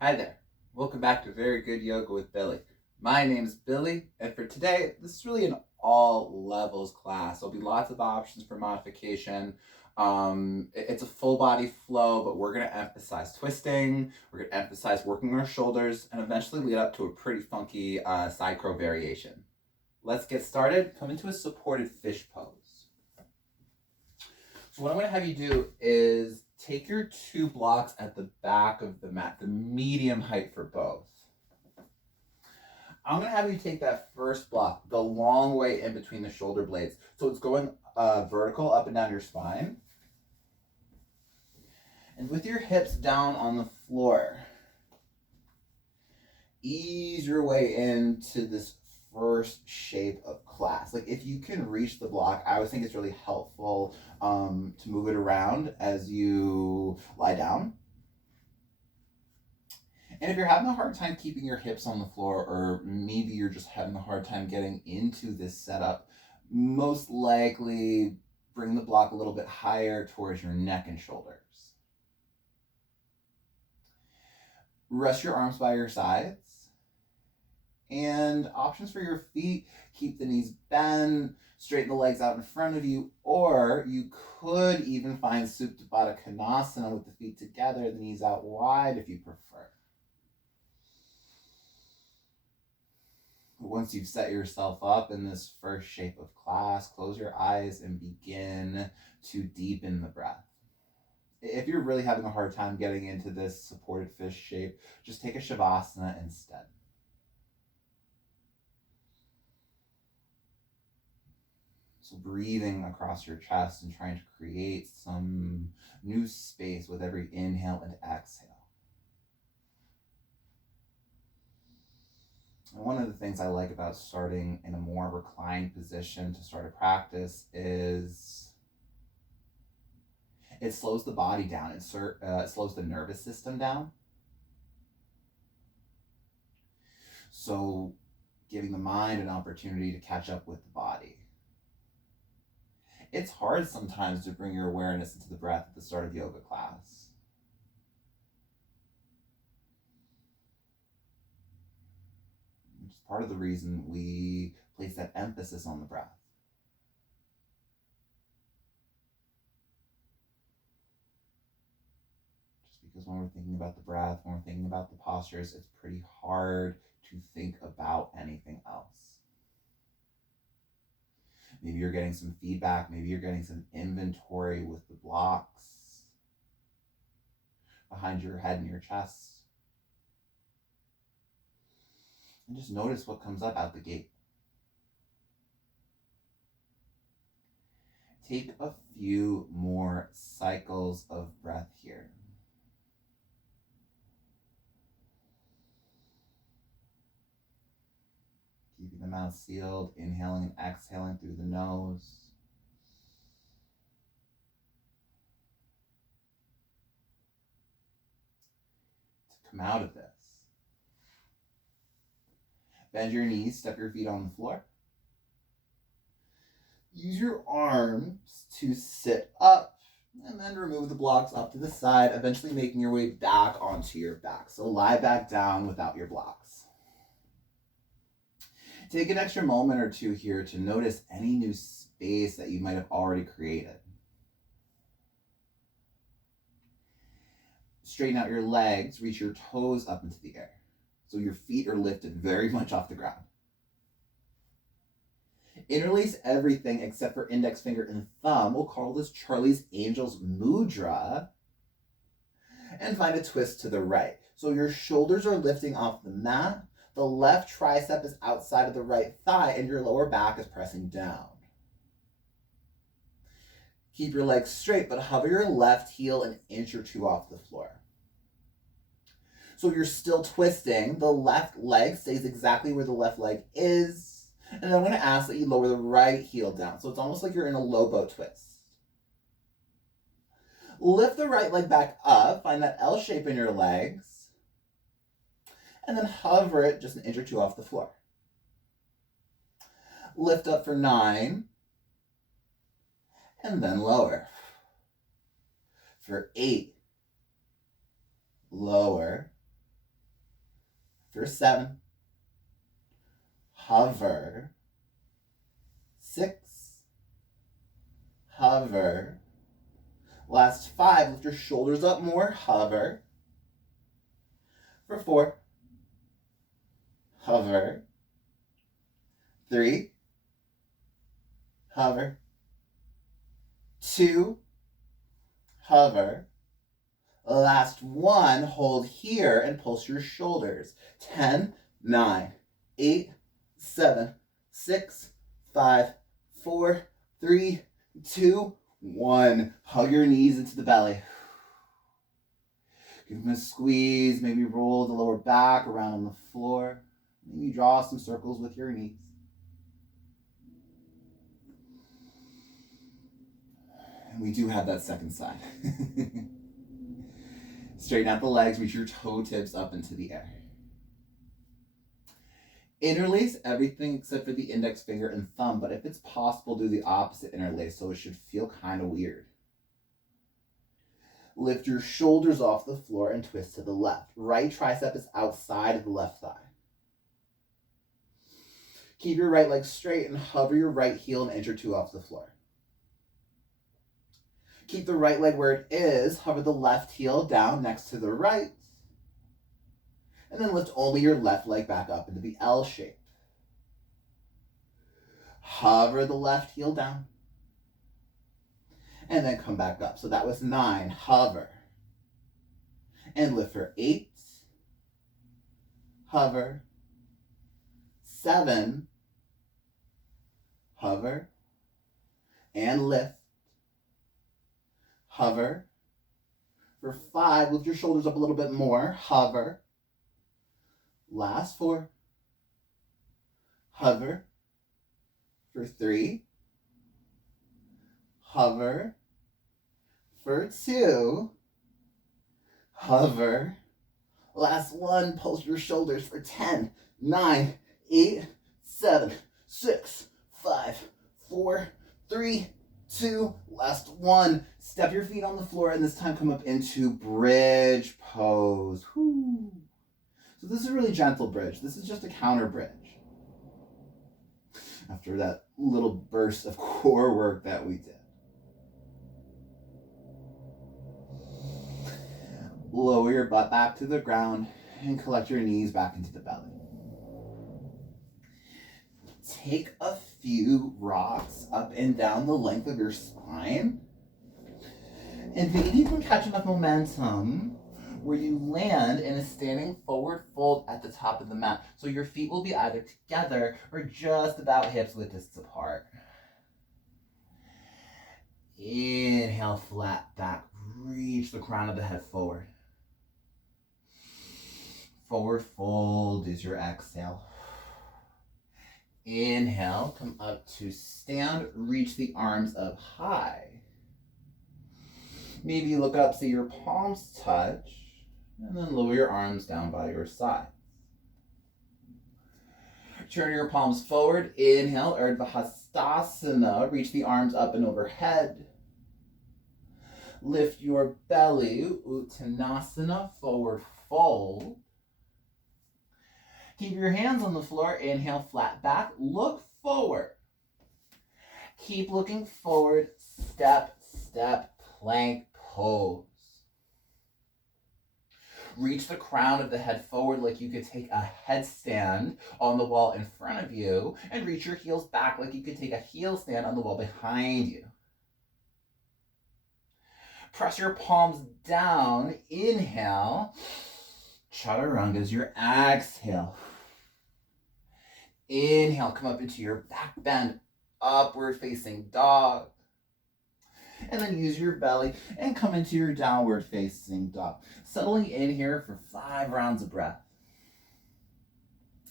Hi there. Welcome back to Very Good Yoga with Billy. My name is Billy, and for today, this is really an all levels class. There'll be lots of options for modification. It's a full body flow, but we're going to emphasize twisting, we're going to emphasize working our shoulders, and eventually lead up to a pretty funky side crow variation. Let's get started. Come into a supported fish pose. So what I'm going to have you do is take your two blocks at the back of the mat, the medium height for both. I'm going to have you take that first block the long way in between the shoulder blades. So it's going vertical up and down your spine. And with your hips down on the floor, ease your way into this first shape of class. Like if you can reach the block, I always think it's really helpful to move it around as you lie down. And if you're having a hard time keeping your hips on the floor, or maybe you're just having a hard time getting into this setup, most likely bring the block a little bit higher towards your neck and shoulders. Rest your arms by your sides. And options for your feet, keep the knees bent, straighten the legs out in front of you, or you could even find Supta Baddha Konasana with the feet together, the knees out wide if you prefer. Once you've set yourself up in this first shape of class, close your eyes and begin to deepen the breath. If you're really having a hard time getting into this supported fish shape, just take a Shavasana instead. So breathing across your chest and trying to create some new space with every inhale and exhale. And one of the things I like about starting in a more reclined position to start a practice is it slows the body down. It slows the nervous system down. So giving the mind an opportunity to catch up with the body. It's hard sometimes to bring your awareness into the breath at the start of yoga class. It's part of the reason we place that emphasis on the breath. Just because when we're thinking about the breath, when we're thinking about the postures, it's pretty hard to think about anything else. Maybe you're getting some feedback. Maybe you're getting some inventory with the blocks behind your head and your chest. And just notice what comes up out the gate. Take a few more cycles of breath here. Keeping the mouth sealed, inhaling and exhaling through the nose. To come out of this, bend your knees, step your feet on the floor. Use your arms to sit up and then remove the blocks up to the side, eventually making your way back onto your back. So lie back down without your blocks. Take an extra moment or two here to notice any new space that you might have already created. Straighten out your legs, reach your toes up into the air. So your feet are lifted very much off the ground. Interlace everything except for index finger and thumb. We'll call this Charlie's Angels Mudra. And find a twist to the right. So your shoulders are lifting off the mat. The left tricep is outside of the right thigh and your lower back is pressing down. Keep your legs straight, but hover your left heel an inch or two off the floor. So you're still twisting. The left leg stays exactly where the left leg is. And then I'm going to ask that you lower the right heel down. So it's almost like you're in a low boat twist. Lift the right leg back up. Find that L shape in your legs. And then hover it just an inch or two off the floor. Lift up for 9. And then lower. For 8. Lower. for 7. Hover. 6. Hover. Last 5, lift your shoulders up more, hover. For 4. Hover. 3. Hover. 2. Hover. Last 1, hold here and pulse your shoulders. 10, 9, 8, 7, 6, 5, 4, 3, 2, 1. Hug your knees into the belly. Give them a squeeze. Maybe roll the lower back around on the floor. Maybe draw some circles with your knees. And we do have that second side. Straighten out the legs, reach your toe tips up into the air. Interlace everything except for the index finger and thumb, but if it's possible, do the opposite interlace, so it should feel kind of weird. Lift your shoulders off the floor and twist to the left. Right tricep is outside of the left thigh. Keep your right leg straight and hover your right heel an inch or 2 off the floor. Keep the right leg where it is. Hover the left heel down next to the right. And then lift only your left leg back up into the L shape. Hover the left heel down. And then come back up. So that was 9. Hover. And lift for 8. Hover. 7. Hover. And lift. Hover. For 5, lift your shoulders up a little bit more. Hover. Last 4. Hover. For 3. Hover. For 2. Hover. Last 1, pulse your shoulders for 10, 9, 8, 7, 6, 5, 4, 3, 2, last 1. Step your feet on the floor and this time come up into bridge pose. Whew. So this is a really gentle bridge. This is just a counter bridge. After that little burst of core work that we did. Lower your butt back to the ground and collect your knees back into the belly. Take a few rocks up and down the length of your spine. And maybe you can catch enough momentum where you land in a standing forward fold at the top of the mat. So your feet will be either together or just about hips width distance apart. Inhale, flat back. Reach the crown of the head forward. Forward fold is your exhale. Inhale, come up to stand, reach the arms up high. Maybe look up so your palms touch, and then lower your arms down by your sides. Turn your palms forward, inhale, Urdhva Hastasana, reach the arms up and overhead. Lift your belly, Uttanasana, forward fold. Keep your hands on the floor, inhale, flat back, look forward. Keep looking forward, step, step, plank pose. Reach the crown of the head forward like you could take a headstand on the wall in front of you, and reach your heels back like you could take a heel stand on the wall behind you. Press your palms down, inhale. Chaturanga is your exhale. Inhale, come up into your back bend, upward facing dog. And then use your belly and come into your downward facing dog. Settling in here for 5 rounds of breath.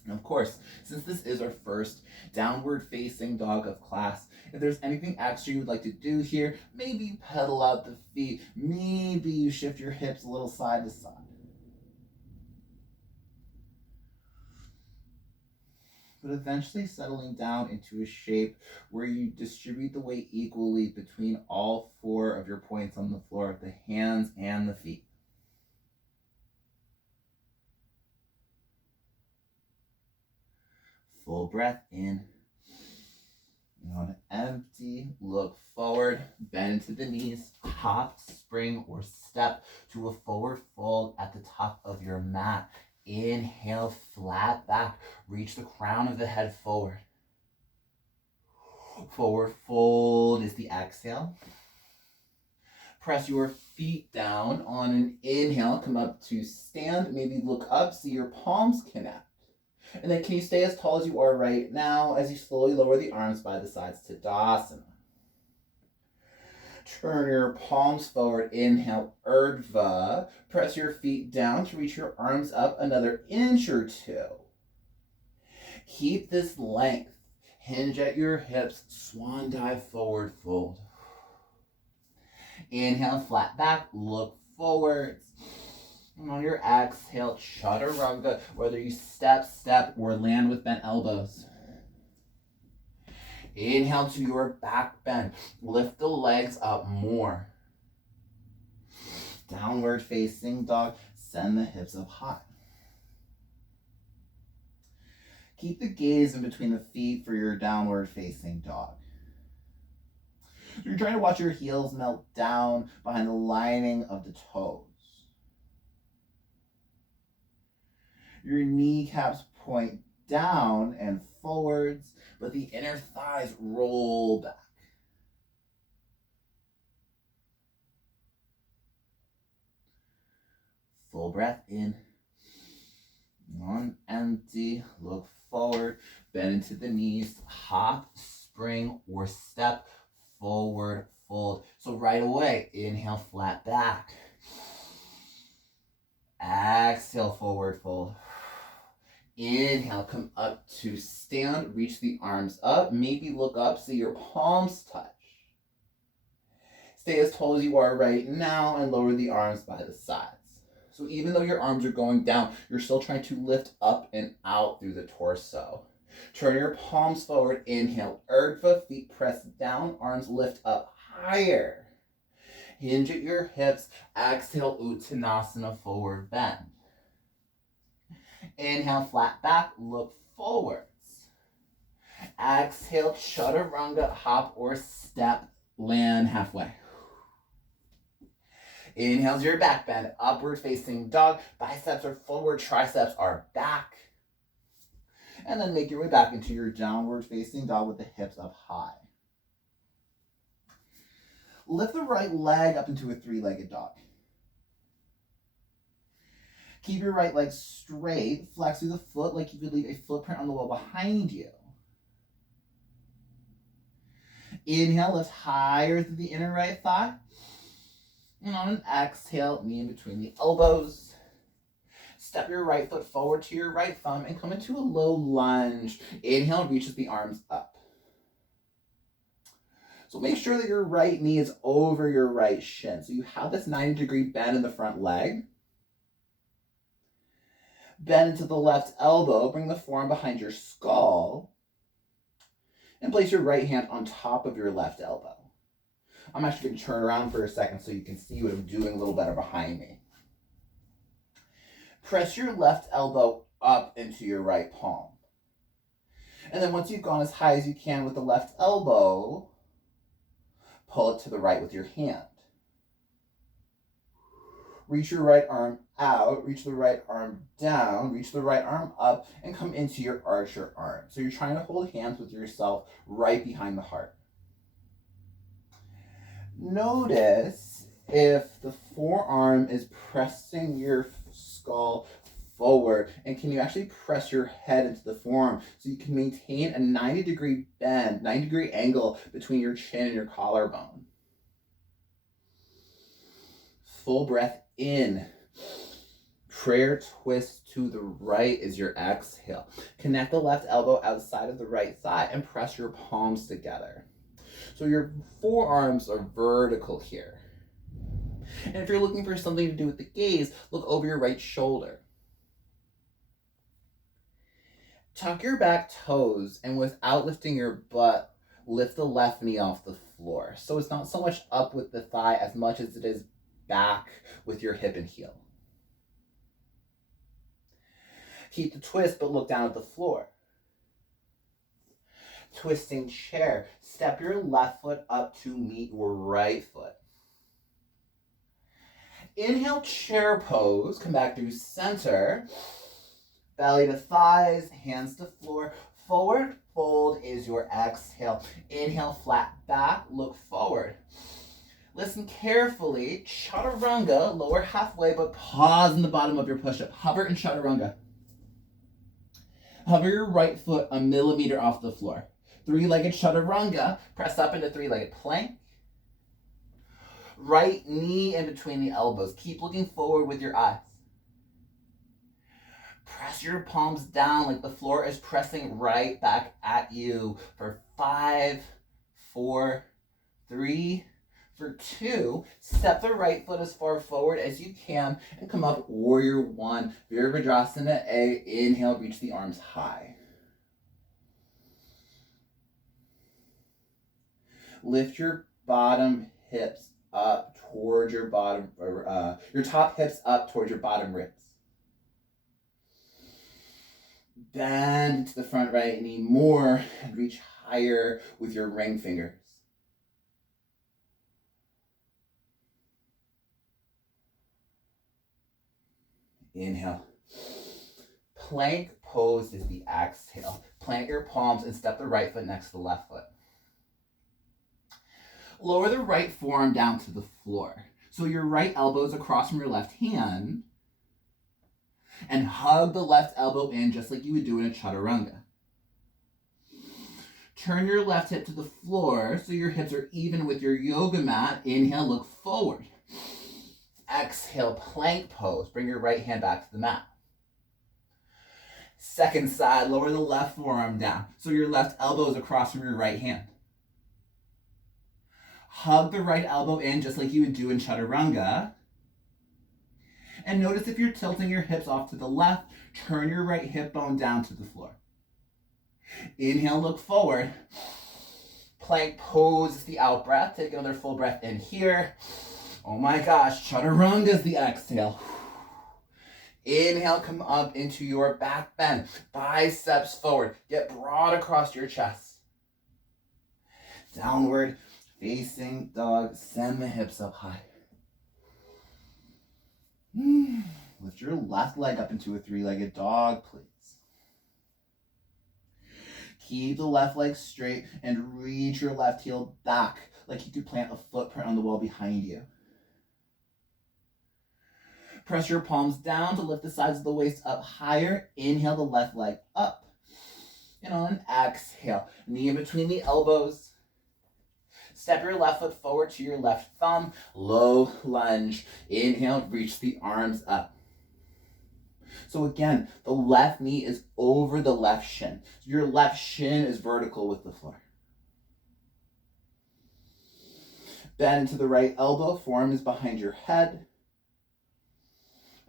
And of course, since this is our first downward facing dog of class, if there's anything extra you would like to do here, maybe you pedal out the feet, maybe you shift your hips a little side to side. But eventually settling down into a shape where you distribute the weight equally between all 4 of your points on the floor, the hands and the feet. Full breath in. On empty, look forward, bend to the knees, hop, spring, or step to a forward fold at the top of your mat. Inhale, flat back, reach the crown of the head forward. Forward fold is the exhale. Press your feet down on an inhale, come up to stand, maybe look up, see your palms connect. And then can you stay as tall as you are right now as you slowly lower the arms by the sides to Tadasana. Turn your palms forward, inhale, Urdhva. Press your feet down to reach your arms up another inch or two. Keep this length. Hinge at your hips, swan dive, forward fold. Inhale, flat back, look forwards. And on your exhale, chaturanga, whether you step, or land with bent elbows. Inhale to your back bend. Lift the legs up more. Downward facing dog. Send the hips up high. Keep the gaze in between the feet for your downward facing dog. So you're trying to watch your heels melt down behind the lining of the toes. Your kneecaps point down and forwards, but the inner thighs roll back. Full breath in. On empty, look forward, bend into the knees, hop, spring, or step, forward fold. So right away, inhale, flat back. Exhale, forward fold. Inhale, come up to stand, reach the arms up, maybe look up so your palms touch. Stay as tall as you are right now and lower the arms by the sides. So even though your arms are going down, you're still trying to lift up and out through the torso. Turn your palms forward, inhale, Urdhva, feet press down, arms lift up higher. Hinge at your hips, exhale, Uttanasana, forward bend. Inhale, flat back, look forwards. Exhale, chaturanga, hop or step, land halfway. Inhale to your back bend, upward facing dog, biceps are forward, triceps are back. And then make your way back into your downward facing dog with the hips up high. Lift the right leg up into a three-legged dog. Keep your right leg straight, flex through the foot like you could leave a footprint on the wall behind you. Inhale, lift higher through the inner right thigh. And on an exhale, knee in between the elbows. Step your right foot forward to your right thumb and come into a low lunge. Inhale, reaches the arms up. So make sure that your right knee is over your right shin. So you have this 90-degree bend in the front leg. Bend into the left elbow, bring the forearm behind your skull, and place your right hand on top of your left elbow. I'm actually going to turn around for a second so you can see what I'm doing a little better behind me. Press your left elbow up into your right palm. And then once you've gone as high as you can with the left elbow, pull it to the right with your hand. Reach your right arm out, reach the right arm down, reach the right arm up, and come into your archer arm. So you're trying to hold hands with yourself right behind the heart. Notice if the forearm is pressing your skull forward, and can you actually press your head into the forearm so you can maintain a 90-degree bend, 90-degree angle between your chin and your collarbone. Full breath in. Prayer twist to the right is your exhale. Connect the left elbow outside of the right thigh and press your palms together. So your forearms are vertical here. And if you're looking for something to do with the gaze, look over your right shoulder. Tuck your back toes, and without lifting your butt, lift the left knee off the floor. So it's not so much up with the thigh as much as it is back with your hip and heel. Keep the twist, but look down at the floor. twisting chair. Step your left foot up to meet your right foot. Inhale, chair pose. Come back through center. Belly to thighs, hands to floor. Forward fold is your exhale. Inhale, flat back, look forward. Listen carefully. Chaturanga, lower halfway, but pause in the bottom of your push-up. Hover in chaturanga. Hover your right foot a millimeter off the floor. Three-legged chaturanga. Press up into three-legged plank. Right knee in between the elbows. Keep looking forward with your eyes. Press your palms down like the floor is pressing right back at you for 5, 4, 3, for 2. Step the right foot as far forward as you can and come up, warrior 1. Virabhadrasana A. Inhale, reach the arms high. Lift your bottom hips up towards your bottom, your top hips up towards your bottom ribs. Bend to the front right knee more and reach higher with your ring fingers. Inhale. Plank pose is the exhale. Plant your palms and step the right foot next to the left foot. Lower the right forearm down to the floor. So your right elbow is across from your left hand. And hug the left elbow in just like you would do in a chaturanga. Turn your left hip to the floor so your hips are even with your yoga mat. Inhale, look forward. Exhale, plank pose. Bring your right hand back to the mat. Second side, lower the left forearm down so your left elbow is across from your right hand. Hug the right elbow in just like you would do in chaturanga. And notice if you're tilting your hips off to the left, turn your right hip bone down to the floor. Inhale, look forward. Plank pose is the out breath. Take another full breath in here. Oh my gosh, chaturanga is the exhale. Inhale, come up into your back bend. Biceps forward. Get broad across your chest. Downward facing dog. Send the hips up high. Lift your left leg up into a three-legged dog, please. Keep the left leg straight and reach your left heel back like you could plant a footprint on the wall behind you. Press your palms down to lift the sides of the waist up higher. Inhale the left leg up. And on an exhale, knee in between the elbows. Step your left foot forward to your left thumb. Low lunge. Inhale, reach the arms up. So again, the left knee is over the left shin. Your left shin is vertical with the floor. Bend to the right elbow. Forearm is behind your head.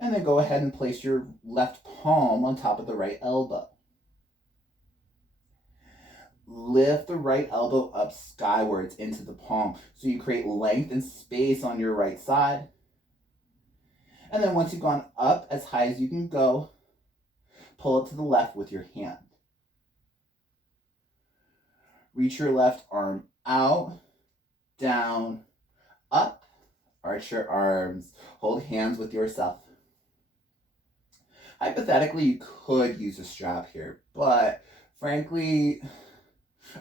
And then go ahead and place your left palm on top of the right elbow. Lift the right elbow up skywards into the palm so you create length and space on your right side. And then once you've gone up as high as you can go, pull it to the left with your hand. Reach your left arm out, down, up, arch your arms, hold hands with yourself. Hypothetically, you could use a strap here, but frankly,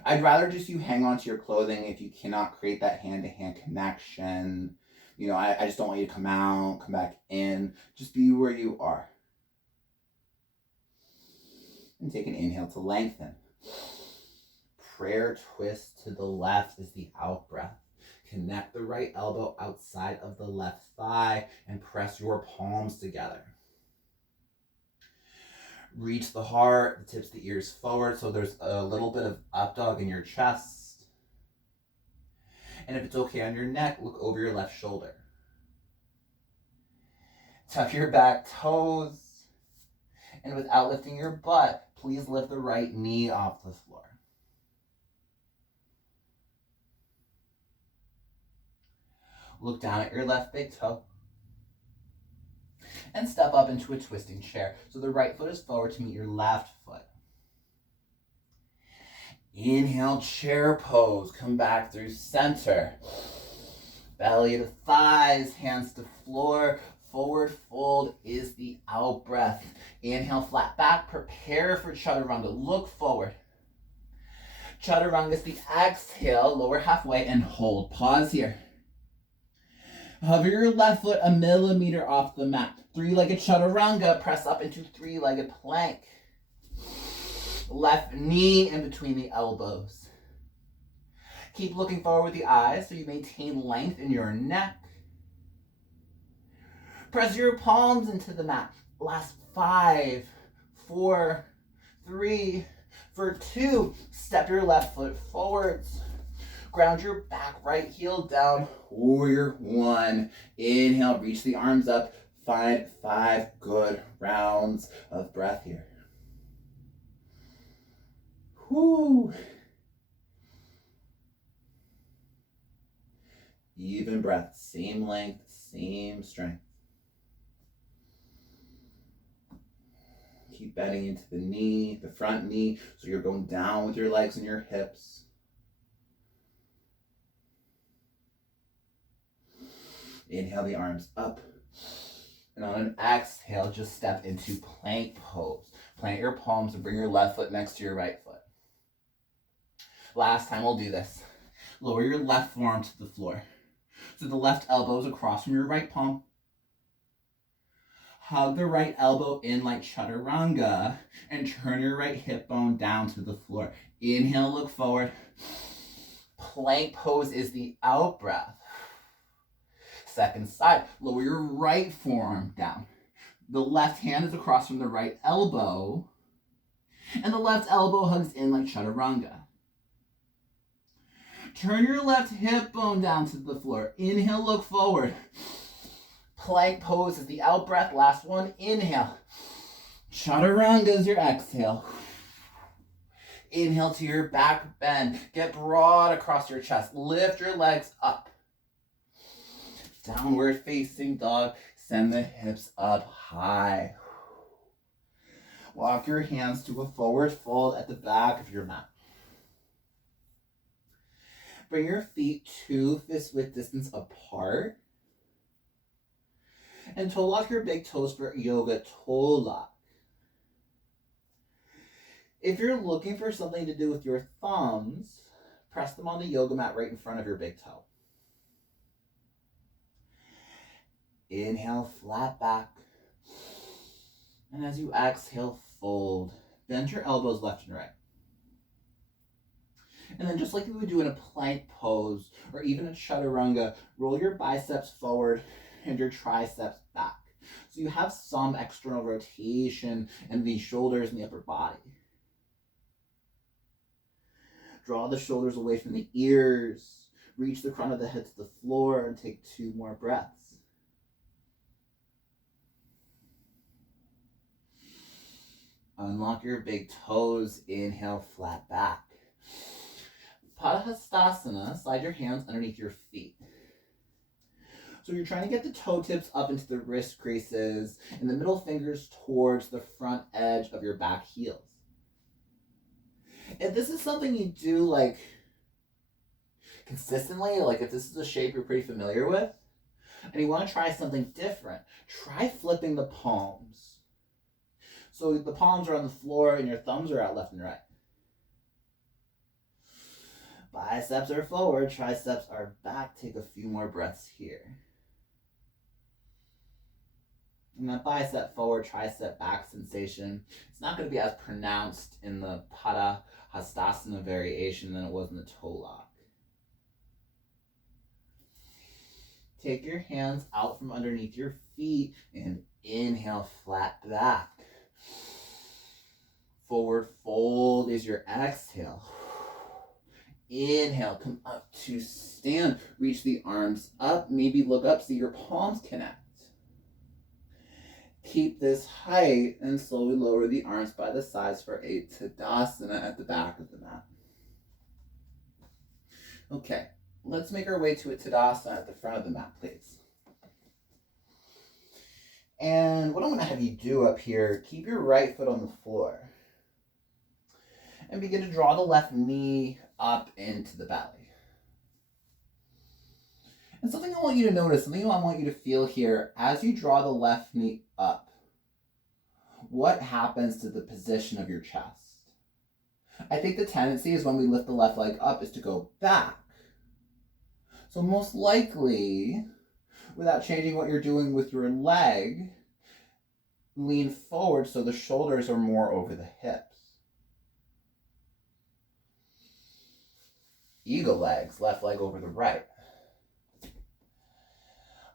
I'd rather just you hang on to your clothing if you cannot create that hand-to-hand connection. You know, I just don't want you to come out, come back in. Just be where you are. And take an inhale to lengthen. Prayer twist to the left is the out breath. Connect the right elbow outside of the left thigh and press your palms together. Reach the heart, the tips of the ears forward so there's a little bit of up dog in your chest. And if it's okay on your neck, look over your left shoulder. Tuck your back toes. And without lifting your butt, please lift the right knee off the floor. Look down at your left big toe. And step up into a twisting chair. So the right foot is forward to meet your left foot. Inhale, chair pose. Come back through center. Belly to thighs, hands to floor. Forward fold is the out breath. Inhale, flat back. Prepare for chaturanga. Look forward. Chaturanga is the exhale. Lower halfway and hold. Pause here. Hover your left foot a millimeter off the mat. Three-legged chaturanga. Press up into three-legged plank. Left knee in between the elbows. Keep looking forward with the eyes so you maintain length in your neck. Press your palms into the mat. Last 5, 4, 3, for 2. Step your left foot forwards. Ground your back right heel down. Warrior 1. Inhale, reach the arms up. Find 5 good rounds of breath here. Whoo. Even breath, same length, same strength. Keep bending into the knee, the front knee, so you're going down with your legs and your hips. Inhale the arms up. And on an exhale, just step into plank pose. Plant your palms and bring your left foot next to your right foot. Last time we'll do this. Lower your left forearm to the floor. So the left elbow is across from your right palm. Hug the right elbow in like chaturanga and turn your right hip bone down to the floor. Inhale, look forward. Plank pose is the out breath. Second side, lower your right forearm down. The left hand is across from the right elbow, and the left elbow hugs in like chaturanga. Turn your left hip bone down to the floor. Inhale, look forward. Plank pose is the out breath. Last one, inhale. Chaturanga is your exhale. Inhale to your back bend. Get broad across your chest. Lift your legs up. Downward facing dog. Send the hips up high. Walk your hands to a forward fold at the back of your mat. Bring your feet 2 fist width distance apart. And toe lock your big toes for yoga toe lock. If you're looking for something to do with your thumbs, press them on the yoga mat right in front of your big toe. Inhale, flat back. And as you exhale, fold. Bend your elbows left and right. And then just like you would do in a plank pose or even a chaturanga, roll your biceps forward and your triceps back. So you have some external rotation in the shoulders and the upper body. Draw the shoulders away from the ears. Reach the crown of the head to the floor and take 2 more breaths. Unlock your big toes. Inhale, flat back. Tadasana, slide your hands underneath your feet. So you're trying to get the toe tips up into the wrist creases and the middle fingers towards the front edge of your back heels. If this is something you do like consistently, like if this is a shape you're pretty familiar with, and you want to try something different, try flipping the palms. So the palms are on the floor and your thumbs are out left and right. Biceps are forward, triceps are back. Take a few more breaths here. And that bicep forward, tricep back sensation, it's not going to be as pronounced in the Pada Hastasana variation than it was in the toe lock. Take your hands out from underneath your feet and inhale, flat back. Forward fold is your exhale. Inhale, come up to stand. Reach the arms up. Maybe look up so your palms connect. Keep this height and slowly lower the arms by the sides for a Tadasana at the back of the mat. Okay, let's make our way to a Tadasana at the front of the mat, please. And what I'm going to have you do up here, keep your right foot on the floor. And begin to draw the left knee up into the belly. And something I want you to notice, something I want you to feel here, as you draw the left knee up, what happens to the position of your chest? I think the tendency is when we lift the left leg up is to go back. So most likely, without changing what you're doing with your leg, lean forward so the shoulders are more over the hips. Eagle legs, left leg over the right.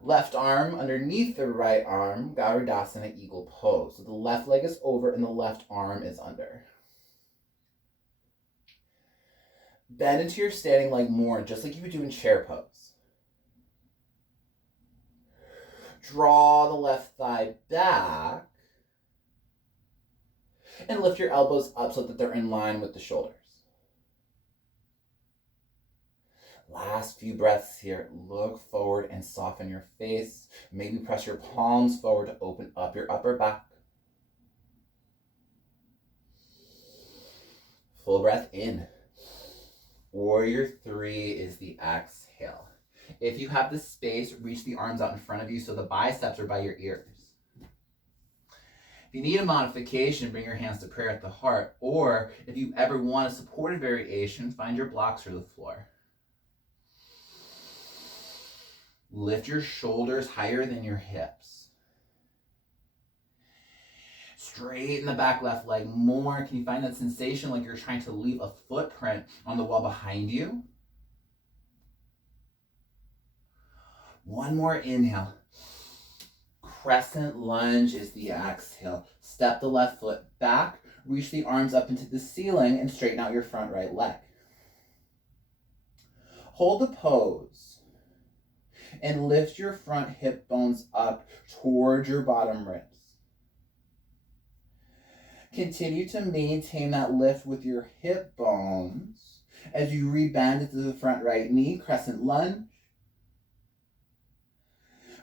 Left arm underneath the right arm, Tadasana, eagle pose. So the left leg is over and the left arm is under. Bend into your standing leg more, just like you would do in chair pose. Draw the left thigh back and lift your elbows up so that they're in line with the shoulders. Last few breaths here. Look forward and soften your face. Maybe press your palms forward to open up your upper back. Full breath in. Warrior 3 is the exhale. If you have the space, reach the arms out in front of you so the biceps are by your ears. If you need a modification, bring your hands to prayer at the heart. Or if you ever want a supported variation, find your blocks or the floor. Lift your shoulders higher than your hips. Straighten the back left leg more. Can you find that sensation like you're trying to leave a footprint on the wall behind you? One more inhale. Crescent lunge is the exhale. Step the left foot back. Reach the arms up into the ceiling and straighten out your front right leg. Hold the pose. And lift your front hip bones up towards your bottom ribs. Continue to maintain that lift with your hip bones as you rebend into the front right knee, crescent lunge.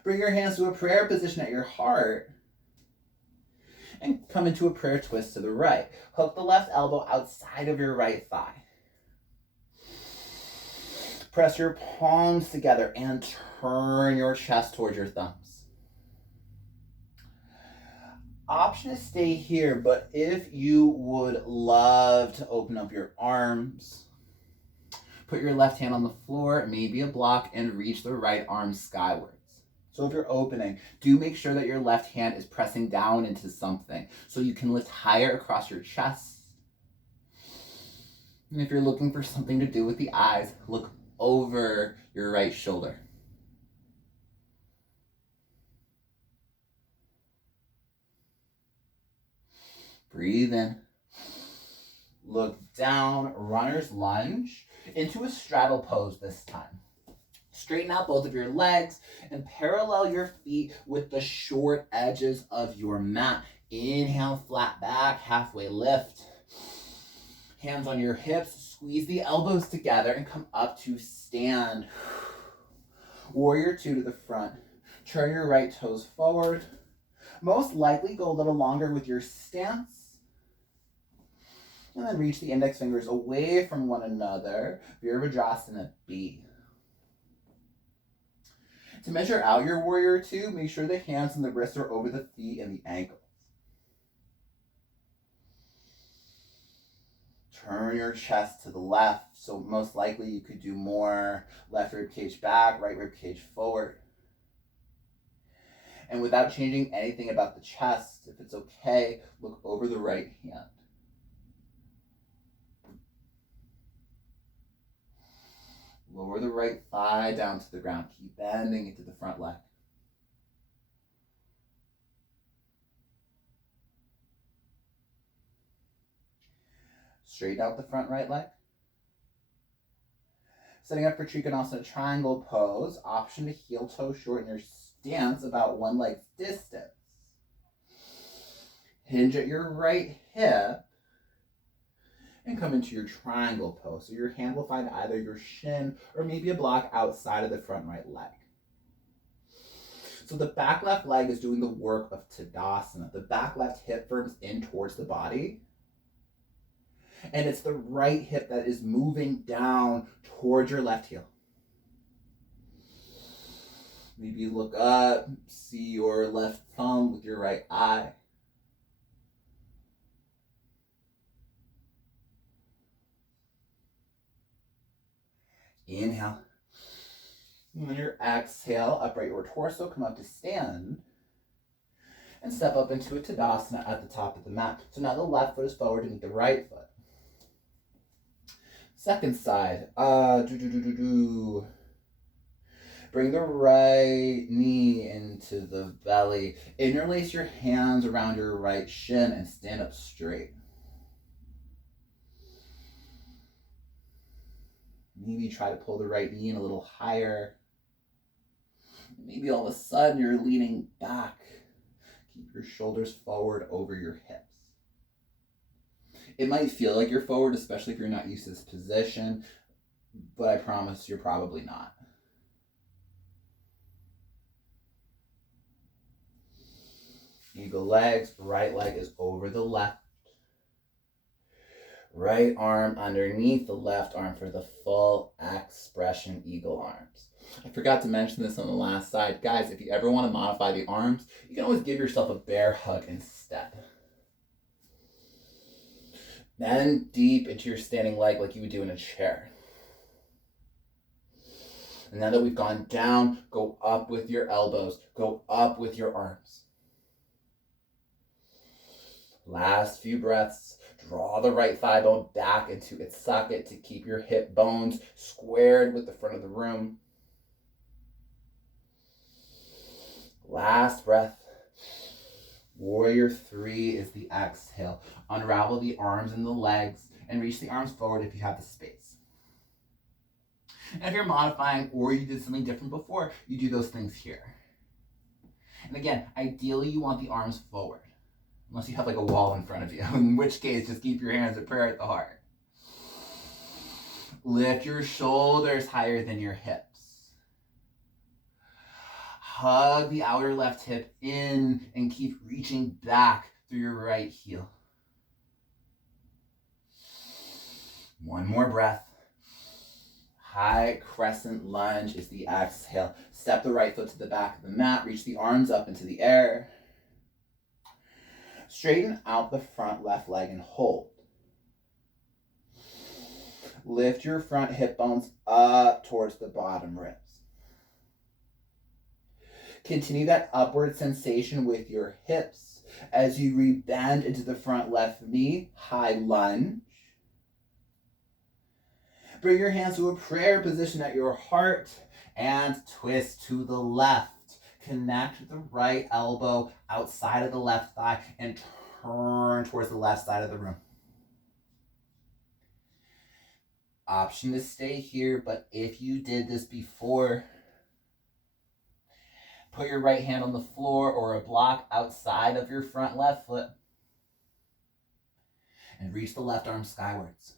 Bring your hands to a prayer position at your heart and come into a prayer twist to the right. Hook the left elbow outside of your right thigh. Press your palms together and turn your chest towards your thumbs. Option to stay here, but if you would love to open up your arms, put your left hand on the floor, maybe a block, and reach the right arm skywards. So if you're opening, do make sure that your left hand is pressing down into something so you can lift higher across your chest. And if you're looking for something to do with the eyes, look over your right shoulder. Breathe in. Look down, runner's lunge, into a straddle pose this time. Straighten out both of your legs and parallel your feet with the short edges of your mat. Inhale, flat back, halfway lift. Hands on your hips, squeeze the elbows together and come up to stand. Warrior 2 to the front. Turn your right toes forward. Most likely go a little longer with your stance. And then reach the index fingers away from one another. Viparita B. To measure out your Warrior 2, make sure the hands and the wrists are over the feet and the ankles. Turn your chest to the left, so most likely you could do more left rib cage back, right rib cage forward. And without changing anything about the chest, if it's okay, look over the right hand. Lower the right thigh down to the ground. Keep bending into the front leg. Straighten out the front right leg. Setting up for Trikonasana triangle pose. Option to heel toe shorten your stance about one leg's distance. Hinge at your right hip and come into your triangle pose. So your hand will find either your shin or maybe a block outside of the front right leg. So the back left leg is doing the work of Tadasana. The back left hip firms in towards the body. And it's the right hip that is moving down towards your left heel. Maybe look up, see your left thumb with your right eye. Inhale. And then your exhale, upright your torso, come up to stand. And step up into a Tadasana at the top of the mat. So now the left foot is forward to meet the right foot. Second side. Bring the right knee into the belly. Interlace your hands around your right shin and stand up straight. Maybe try to pull the right knee in a little higher. Maybe all of a sudden you're leaning back. Keep your shoulders forward over your hips. It might feel like you're forward, especially if you're not used to this position, but I promise you're probably not. Eagle legs, right leg is over the left. Right arm underneath the left arm for the full expression eagle arms. I forgot to mention this on the last side. Guys, if you ever want to modify the arms, you can always give yourself a bear hug instead. Bend deep into your standing leg like you would do in a chair. And now that we've gone down, go up with your elbows. Go up with your arms. Last few breaths. Draw the right thigh bone back into its socket to keep your hip bones squared with the front of the room. Last breath. Warrior 3 is the exhale. Unravel the arms and the legs and reach the arms forward if you have the space. And if you're modifying or you did something different before, you do those things here. And again, ideally you want the arms forward. Unless you have like a wall in front of you, in which case just keep your hands at prayer at the heart. Lift your shoulders higher than your hips. Hug the outer left hip in and keep reaching back through your right heel. One more breath. High crescent lunge is the exhale. Step the right foot to the back of the mat. Reach the arms up into the air. Straighten out the front left leg and hold. Lift your front hip bones up towards the bottom ribs. Continue that upward sensation with your hips as you rebend into the front left knee, high lunge. Bring your hands to a prayer position at your heart and twist to the left. Connect with the right elbow outside of the left thigh and turn towards the left side of the room. Option to stay here, but if you did this before, put your right hand on the floor or a block outside of your front left foot and reach the left arm skywards.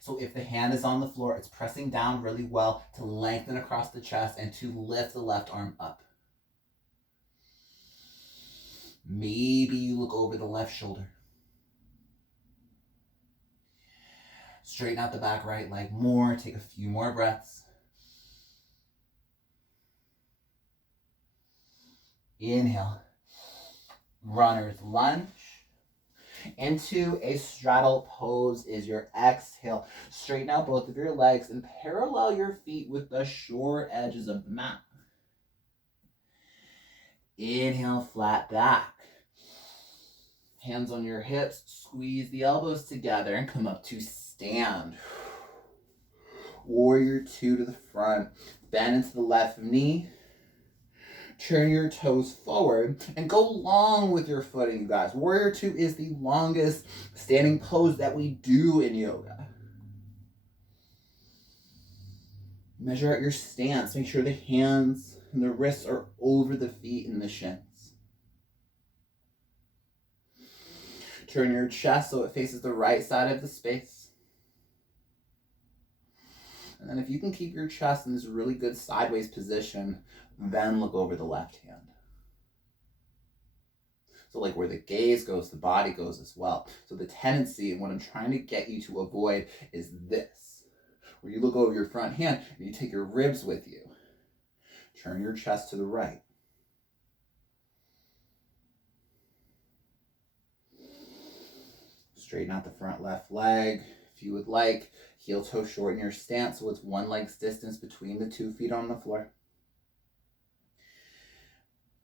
So if the hand is on the floor, it's pressing down really well to lengthen across the chest and to lift the left arm up. Maybe you look over the left shoulder. Straighten out the back right leg more. Take a few more breaths. Inhale. Runner's lunge. Into a straddle pose is your exhale. Straighten out both of your legs and parallel your feet with the short edges of the mat. Inhale, flat back. Hands on your hips, squeeze the elbows together and come up to stand. Warrior 2 to the front. Bend into the left knee. Turn your toes forward and go long with your footing, you guys. Warrior 2 is the longest standing pose that we do in yoga. Measure out your stance. Make sure the hands and the wrists are over the feet and the shins. Turn your chest so it faces the right side of the space. And then if you can keep your chest in this really good sideways position, then look over the left hand. So like where the gaze goes, the body goes as well. So the tendency, and what I'm trying to get you to avoid, is this, where you look over your front hand and you take your ribs with you. Turn your chest to the right. Straighten out the front left leg. If you would like, heel toe shorten your stance so it's one leg's distance between the 2 feet on the floor.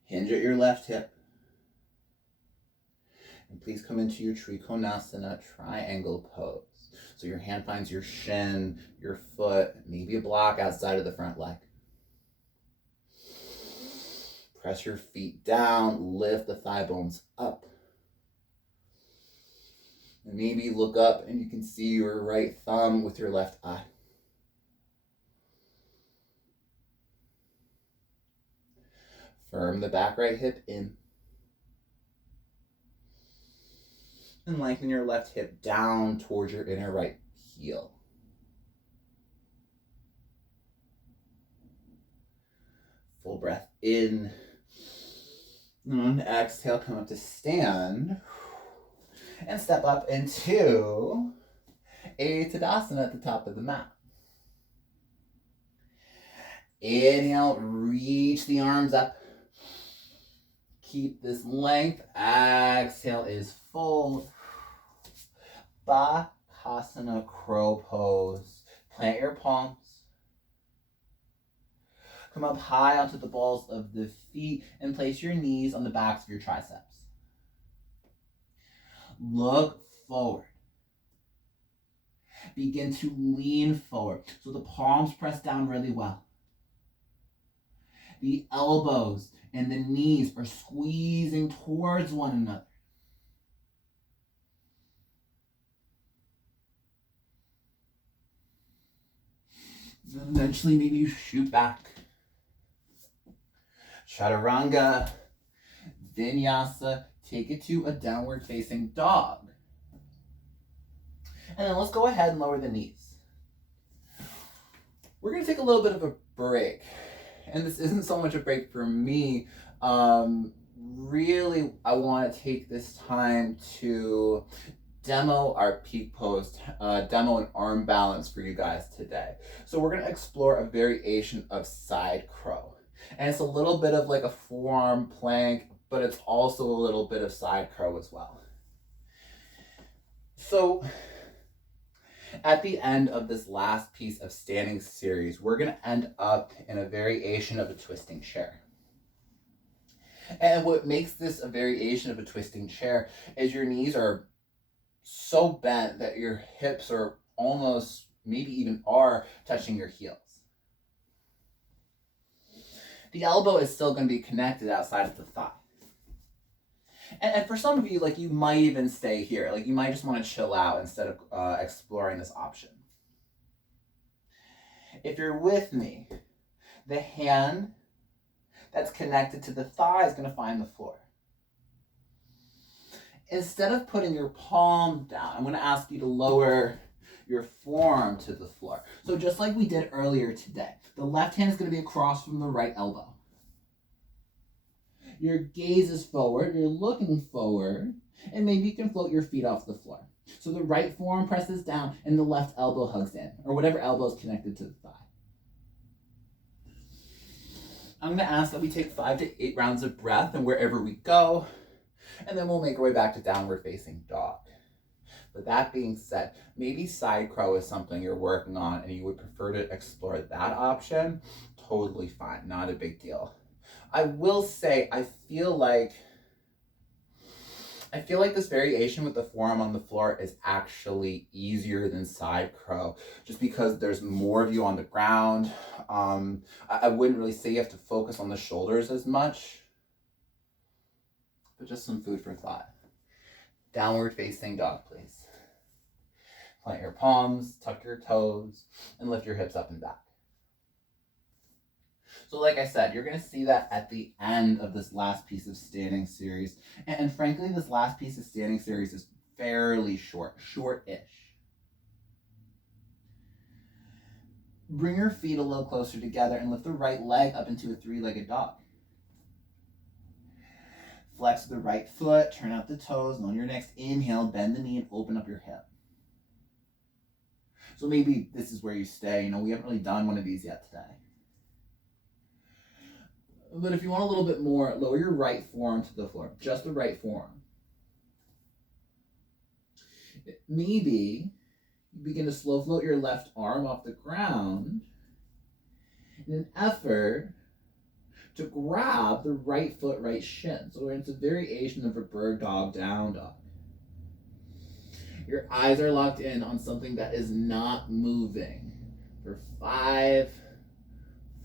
Hinge at your left hip. And please come into your Trikonasana triangle pose. So your hand finds your shin, your foot, maybe a block outside of the front leg. Press your feet down, lift the thigh bones up. And maybe look up and you can see your right thumb with your left eye. Firm the back right hip in. And lengthen your left hip down towards your inner right heel. Full breath in. And exhale, come up to stand. And step up into a Tadasana at the top of the mat. Inhale, reach the arms up. Keep this length. Exhale is fold. Bakasana crow pose. Plant your palms. Come up high onto the balls of the feet and place your knees on the backs of your triceps. Look forward. Begin to lean forward so the palms press down really well. The elbows and the knees are squeezing towards one another. And eventually maybe you shoot back. Chaturanga, Vinyasa, take it to a downward facing dog. And then let's go ahead and lower the knees. We're going to take a little bit of a break. And this isn't so much a break for me. Really, I want to take this time to demo our peak pose, demo an arm balance for you guys today. So we're going to explore a variation of side crow. And it's a little bit of like a forearm plank, but it's also a little bit of side crow as well. So at the end of this last piece of standing series, we're going to end up in a variation of a twisting chair. And what makes this a variation of a twisting chair is your knees are so bent that your hips are almost, maybe even are, touching your heels. The elbow is still going to be connected outside of the thigh. And for some of you, like, you might even stay here. Like, you might just want to chill out instead of exploring this option. If you're with me, the hand that's connected to the thigh is going to find the floor. Instead of putting your palm down, I'm going to ask you to lower your forearm to the floor. So just like we did earlier today, the left hand is going to be across from the right elbow. Your gaze is forward, you're looking forward, and maybe you can float your feet off the floor. So the right forearm presses down and the left elbow hugs in, or whatever elbow is connected to the thigh. I'm going to ask that we take 5 to 8 rounds of breath and wherever we go, and then we'll make our way back to downward facing dog. But that being said, maybe side crow is something you're working on and you would prefer to explore that option. Totally fine, not a big deal. I will say, I feel like this variation with the forearm on the floor is actually easier than side crow, just because there's more of you on the ground. I wouldn't really say you have to focus on the shoulders as much, but just some food for thought. Downward facing dog, please. Plant your palms, tuck your toes, and lift your hips up and back. So like I said, you're going to see that at the end of this last piece of standing series. And frankly, this last piece of standing series is fairly short-ish. Bring your feet a little closer together and lift the right leg up into a 3-legged dog. Flex the right foot, turn out the toes, and on your next inhale, bend the knee and open up your hip. So maybe this is where you stay. We haven't really done one of these yet today. But if you want a little bit more, lower your right forearm to the floor, just the right forearm. Maybe you begin to slow float your left arm off the ground in an effort to grab the right foot, right shin. So it's a variation of a bird dog, down dog. Your eyes are locked in on something that is not moving. For 5,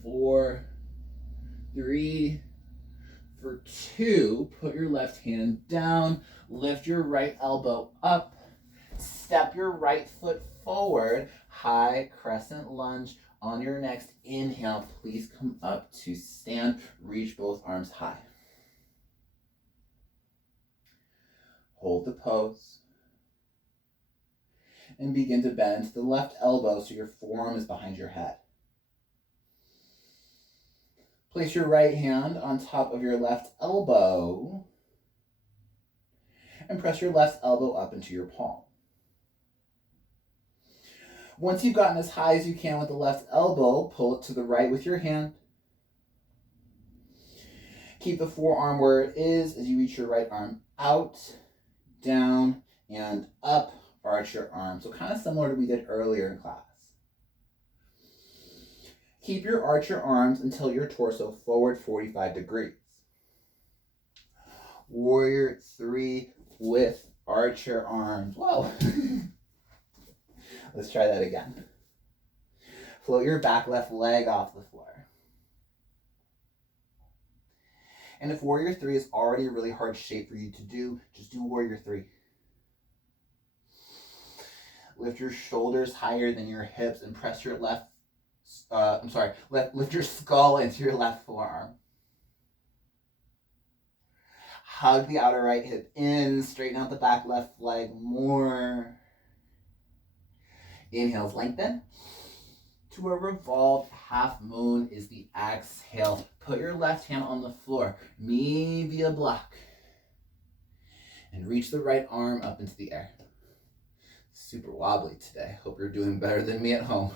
4, 3, for 2, put your left hand down, lift your right elbow up, step your right foot forward, high crescent lunge. On your next inhale, please come up to stand, reach both arms high. Hold the pose. And begin to bend to the left elbow so your forearm is behind your head. Place your right hand on top of your left elbow and press your left elbow up into your palm. Once you've gotten as high as you can with the left elbow, pull it to the right with your hand. Keep the forearm where it is as you reach your right arm out, down, and up. Arch your arm. So kind of similar to what we did earlier in class. Keep your arch your arms until your torso forward 45 degrees. Warrior 3 with arch your arms. Whoa. Let's try that again. Float your back left leg off the floor. And if Warrior 3 is already a really hard shape for you to do, just do Warrior 3. Lift your shoulders higher than your hips and press your lift your skull into your left forearm. Hug the outer right hip in, straighten out the back left leg more. Inhales, lengthen. To a revolved half moon is the exhale. Put your left hand on the floor, maybe a block. And reach the right arm up into the air. Super wobbly today. Hope you're doing better than me at home.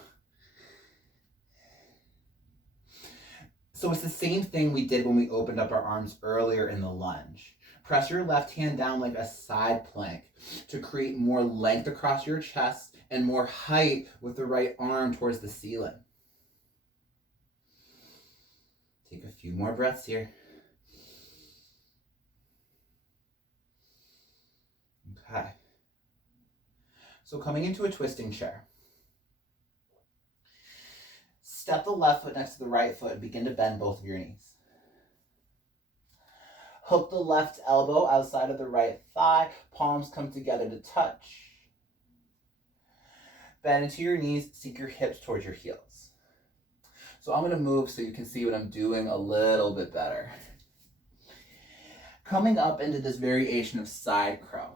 So it's the same thing we did when we opened up our arms earlier in the lunge. Press your left hand down like a side plank to create more length across your chest and more height with the right arm towards the ceiling. Take a few more breaths here. Okay. So coming into a twisting chair. Step the left foot next to the right foot and begin to bend both of your knees. Hook the left elbow outside of the right thigh. Palms come together to touch. Bend into your knees. Sink your hips towards your heels. So I'm going to move so you can see what I'm doing a little bit better. Coming up into this variation of side crow.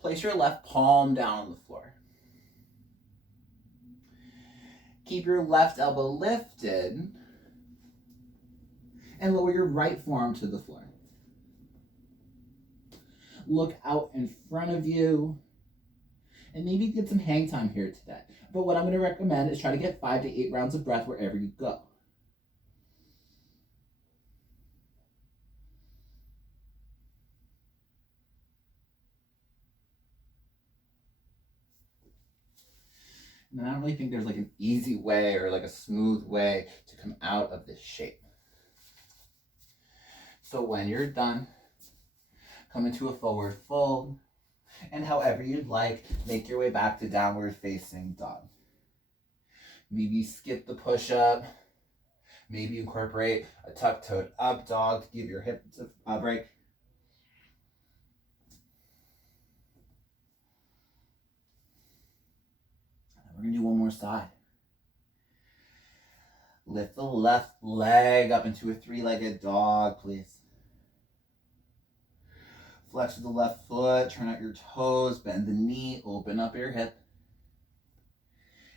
Place your left palm down on the floor. Keep your left elbow lifted and lower your right forearm to the floor. Look out in front of you and maybe get some hang time here today. But what I'm going to recommend is try to get 5 to 8 rounds of breath wherever you go. And I don't really think there's like an easy way or like a smooth way to come out of this shape. So when you're done, come into a forward fold, and however you'd like, make your way back to downward facing dog. Maybe skip the push-up. Maybe incorporate a tuck-toed up dog to give your hips a break. We're going to do one more side. Lift the left leg up into a 3-legged dog, please. Flex with the left foot, turn out your toes, bend the knee, open up your hip.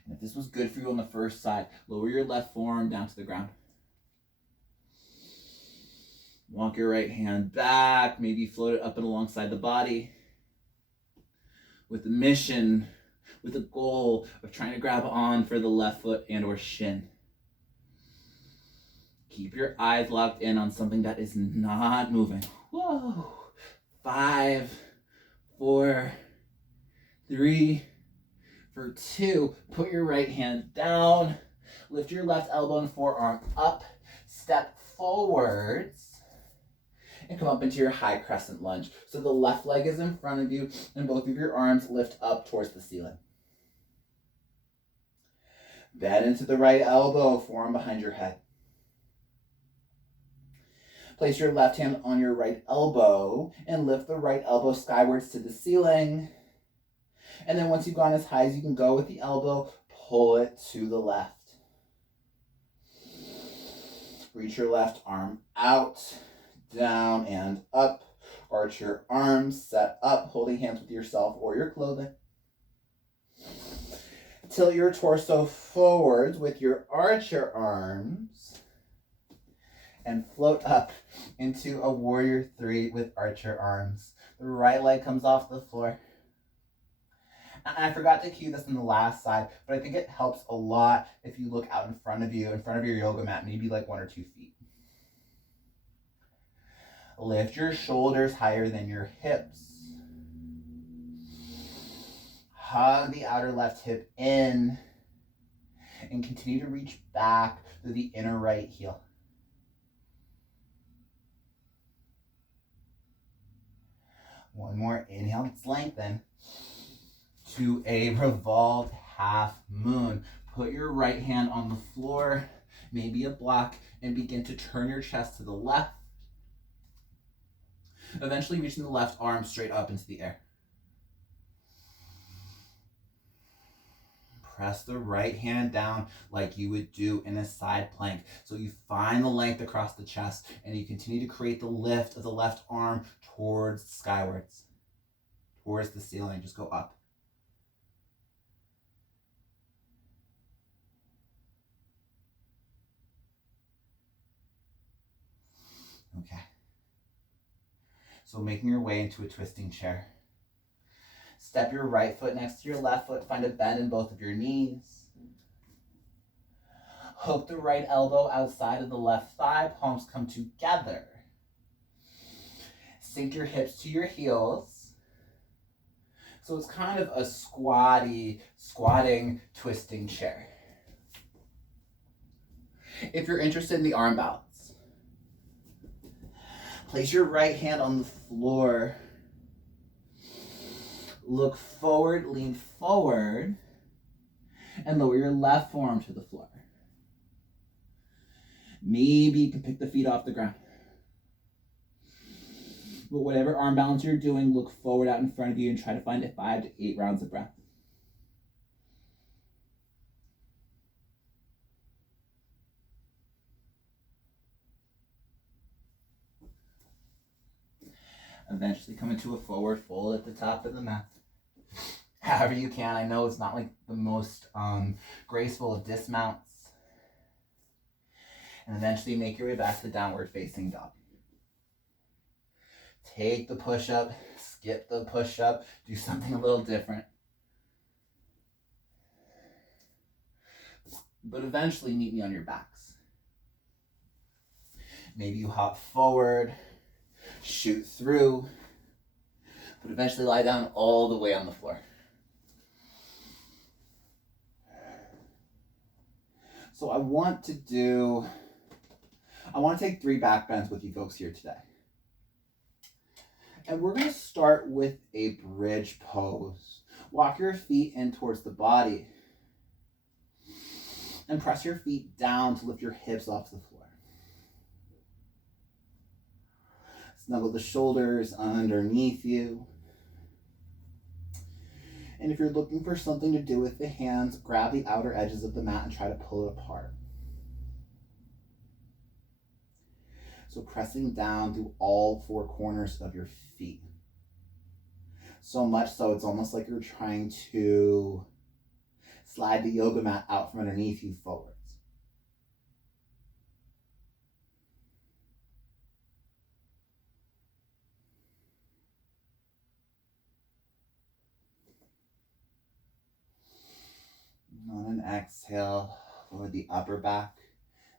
And if this was good for you on the first side, lower your left forearm down to the ground. Walk your right hand back, maybe float it up and alongside the body with the mission, with the goal of trying to grab on for the left foot and or shin. Keep your eyes locked in on something that is not moving. Whoa. 5, 4, 3, for 2. Put your right hand down. Lift your left elbow and forearm up. Step forwards. And come up into your high crescent lunge. So the left leg is in front of you and both of your arms lift up towards the ceiling. Bend into the right elbow, forearm behind your head. Place your left hand on your right elbow and lift the right elbow skywards to the ceiling. And then once you've gone as high as you can go with the elbow, pull it to the left. Reach your left arm out, down and up. Arch your arms, set up, holding hands with yourself or your clothing. Tilt your torso forwards with your archer arms and float up into a warrior 3 with archer arms. The right leg comes off the floor. And I forgot to cue this in the last side, but I think it helps a lot if you look out in front of you, in front of your yoga mat, maybe like 1 or 2 feet. Lift your shoulders higher than your hips. Hug the outer left hip in and continue to reach back through the inner right heel. One more inhale, let's lengthen to a revolved half moon. Put your right hand on the floor, maybe a block, and begin to turn your chest to the left. Eventually reaching the left arm straight up into the air. Press the right hand down like you would do in a side plank. So you find the length across the chest and you continue to create the lift of the left arm towards skywards, towards the ceiling. Just go up. Okay. So making your way into a twisting chair. Step your right foot next to your left foot. Find a bend in both of your knees. Hook the right elbow outside of the left thigh. Palms come together. Sink your hips to your heels. So it's kind of a squatting, twisting chair. If you're interested in the arm balance, place your right hand on the floor. Look forward, lean forward, and lower your left forearm to the floor. Maybe you can pick the feet off the ground. But whatever arm balance you're doing, look forward out in front of you and try to find 5 to 8 rounds of breath. Eventually come into a forward fold at the top of the mat. However you can. I know it's not like the most graceful of dismounts. And eventually make your way back to downward facing dog. Take the push-up, skip the push-up, do something a little different. But eventually meet me on your backs. Maybe you hop forward, shoot through, but eventually lie down all the way on the floor. So I want to take 3 back bends with you folks here today. And we're going to start with a bridge pose. Walk your feet in towards the body. And press your feet down to lift your hips off the floor. Snuggle the shoulders underneath you. And if you're looking for something to do with the hands, grab the outer edges of the mat and try to pull it apart. So pressing down through all 4 corners of your feet. So much so it's almost like you're trying to slide the yoga mat out from underneath you forwards. exhale, lower the upper back,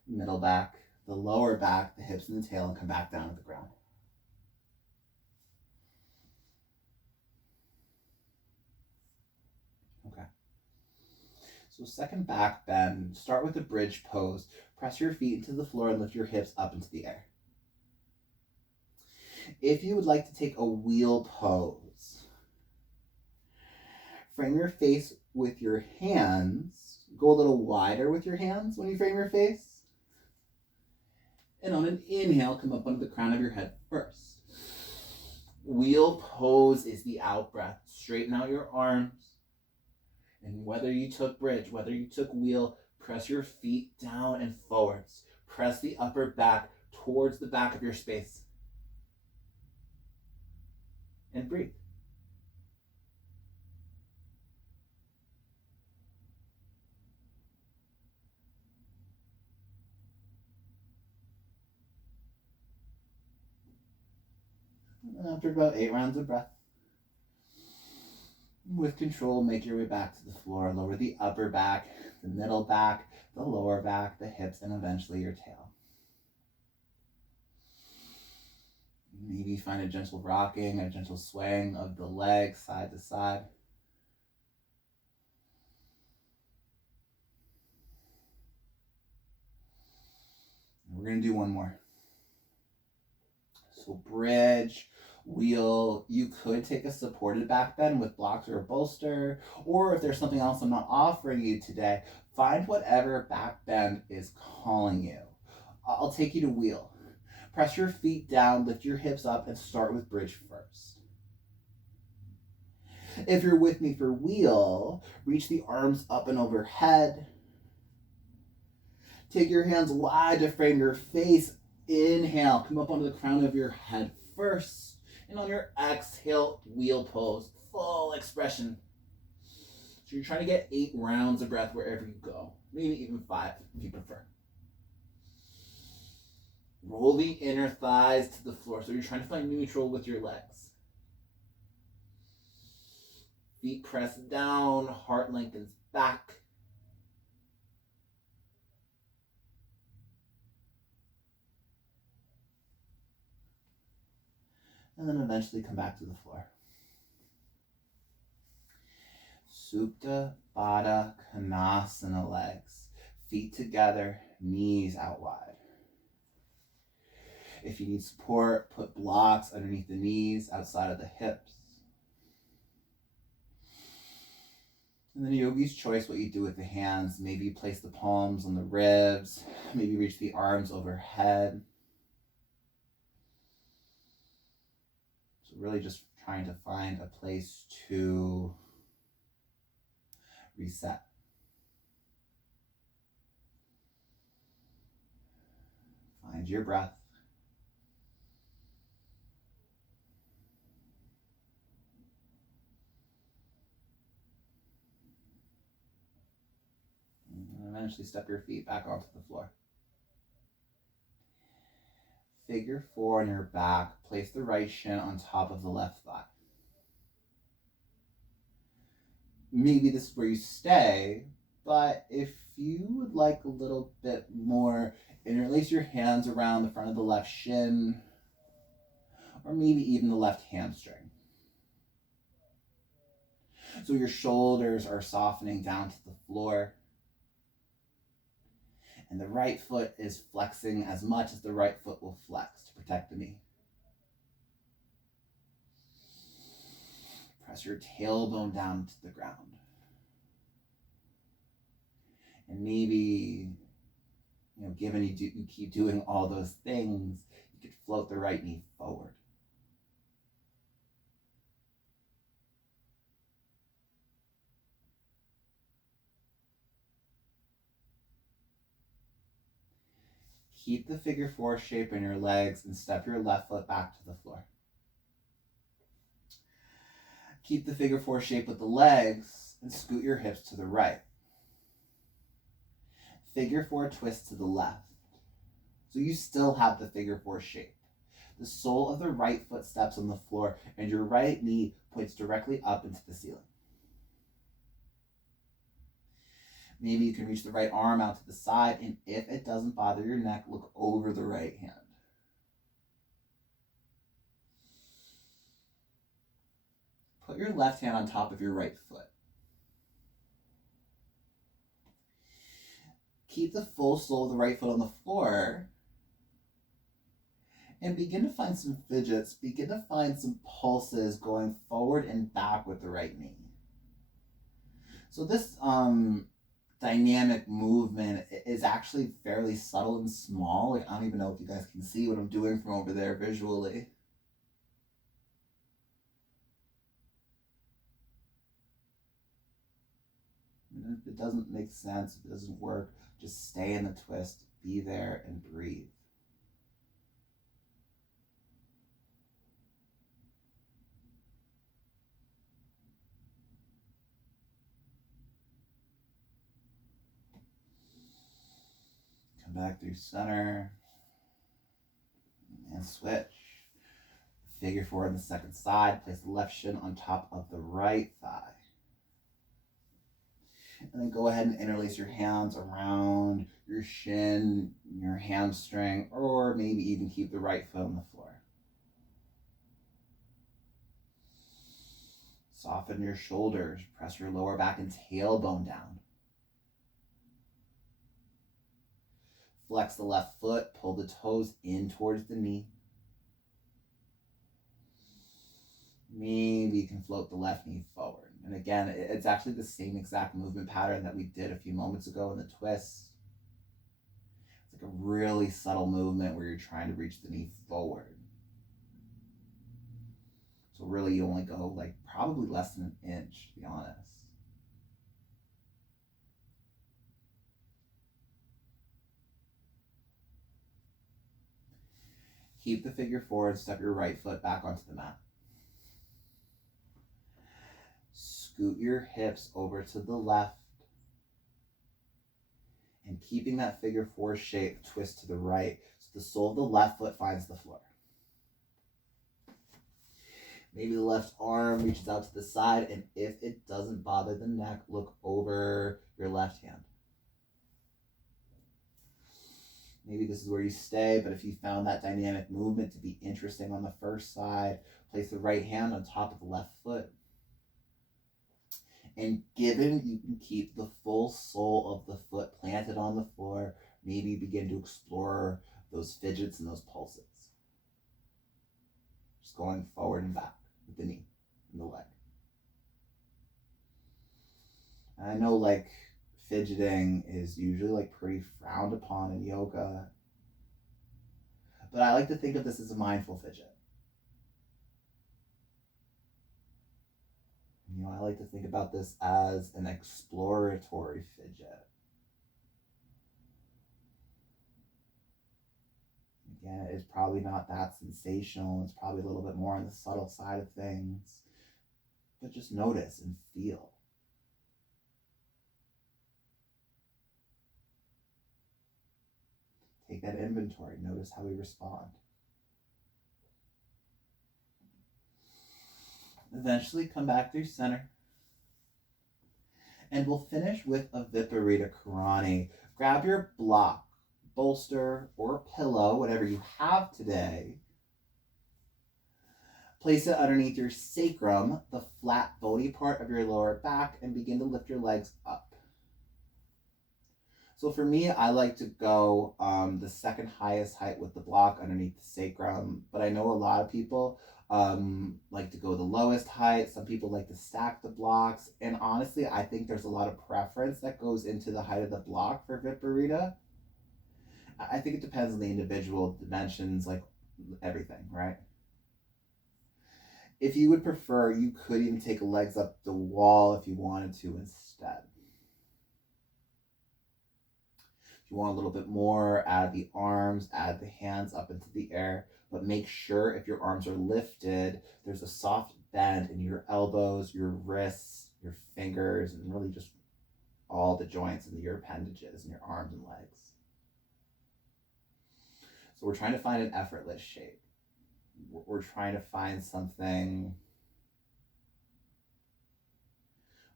middle back, the lower back, the hips and the tail, and come back down to the ground. Okay. So second back bend, start with the bridge pose. Press your feet into the floor and lift your hips up into the air. If you would like to take a wheel pose, frame your face with your hands. Go a little wider with your hands when you frame your face. And on an inhale, come up under the crown of your head first. Wheel pose is the out breath. Straighten out your arms. And whether you took bridge, whether you took wheel, press your feet down and forwards. Press the upper back towards the back of your space. And breathe. And after about 8 rounds of breath, with control, make your way back to the floor. Lower the upper back, the middle back, the lower back, the hips, and eventually your tail. Maybe find a gentle rocking, a gentle swaying of the legs side to side. We're going to do one more. So bridge, wheel. You could take a supported back bend with blocks or a bolster, or if there's something else I'm not offering you today, find whatever back bend is calling you. I'll take you to wheel. Press your feet down, lift your hips up, and start with bridge first. If you're with me for wheel, reach the arms up and overhead. Take your hands wide to frame your face. Inhale, come up onto the crown of your head first. And on your exhale, wheel pose, full expression. So you're trying to get 8 rounds of breath wherever you go. Maybe even 5 if you prefer. Roll the inner thighs to the floor. So you're trying to find neutral with your legs. Feet press down, heart lengthens back. And then eventually come back to the floor. Supta Baddha Konasana legs. Feet together, knees out wide. If you need support, put blocks underneath the knees, outside of the hips. And then yogi's choice what you do with the hands. Maybe you place the palms on the ribs. Maybe reach the arms overhead. So really just trying to find a place to reset. Find your breath. And eventually step your feet back onto the floor. Figure 4 on your back. Place the right shin on top of the left thigh. Maybe this is where you stay, but if you would like a little bit more, interlace your hands around the front of the left shin, or maybe even the left hamstring. So your shoulders are softening down to the floor. And the right foot is flexing as much as the right foot will flex to protect the knee. Press your tailbone down to the ground. And maybe, given you keep doing all those things, you could float the right knee forward. Keep the figure 4 shape in your legs and step your left foot back to the floor. Keep the figure 4 shape with the legs and scoot your hips to the right. Figure 4 twist to the left. So you still have the figure 4 shape. The sole of the right foot steps on the floor and your right knee points directly up into the ceiling. Maybe you can reach the right arm out to the side, and if it doesn't bother your neck, look over the right hand. Put your left hand on top of your right foot. Keep the full sole of the right foot on the floor, and begin to find some fidgets. Begin to find some pulses going forward and back with the right knee. So this dynamic movement is actually fairly subtle and small. Like, I don't even know if you guys can see what I'm doing from over there visually. And if it doesn't make sense, if it doesn't work, just stay in the twist, be there, and breathe. Come back through center and switch. Figure four on the second side. Place the left shin on top of the right thigh. And then go ahead and interlace your hands around your shin, your hamstring, or maybe even keep the right foot on the floor. Soften your shoulders. Press your lower back and tailbone down. Flex the left foot. Pull the toes in towards the knee. Maybe you can float the left knee forward. And again, it's actually the same exact movement pattern that we did a few moments ago in the twist. It's like a really subtle movement where you're trying to reach the knee forward. So really you only go like probably less than an inch, to be honest. Keep the figure four and step your right foot back onto the mat. Scoot your hips over to the left. And keeping that figure four shape, twist to the right so the sole of the left foot finds the floor. Maybe the left arm reaches out to the side, and if it doesn't bother the neck, look over your left hand. Maybe this is where you stay, but if you found that dynamic movement to be interesting on the first side, place the right hand on top of the left foot. And given you can keep the full sole of the foot planted on the floor, maybe begin to explore those fidgets and those pulses. Just going forward and back with the knee and the leg. And I know like fidgeting is usually like pretty frowned upon in yoga, but I like to think of this as a mindful fidget. You know, I like to think about this as an exploratory fidget. Again, it's probably not that sensational. It's probably a little bit more on the subtle side of things. But just notice and feel. Take that inventory. Notice how we respond. Eventually come back through center. And we'll finish with a Viparita Karani. Grab your block, bolster, or pillow, whatever you have today. Place it underneath your sacrum, the flat bony part of your lower back, and begin to lift your legs up. So for me, I like to go the second highest height with the block underneath the sacrum, but I know a lot of people like to go the lowest height. Some people like to stack the blocks, and honestly, I think there's a lot of preference that goes into the height of the block for Viparita. I think it depends on the individual dimensions, like everything, right? If you would prefer, you could even take legs up the wall if you wanted to instead. If you want a little bit more, add the arms, add the hands up into the air, but make sure if your arms are lifted, there's a soft bend in your elbows, your wrists, your fingers, and really just all the joints and your appendages in your arms and legs. So we're trying to find an effortless shape. We're trying to find something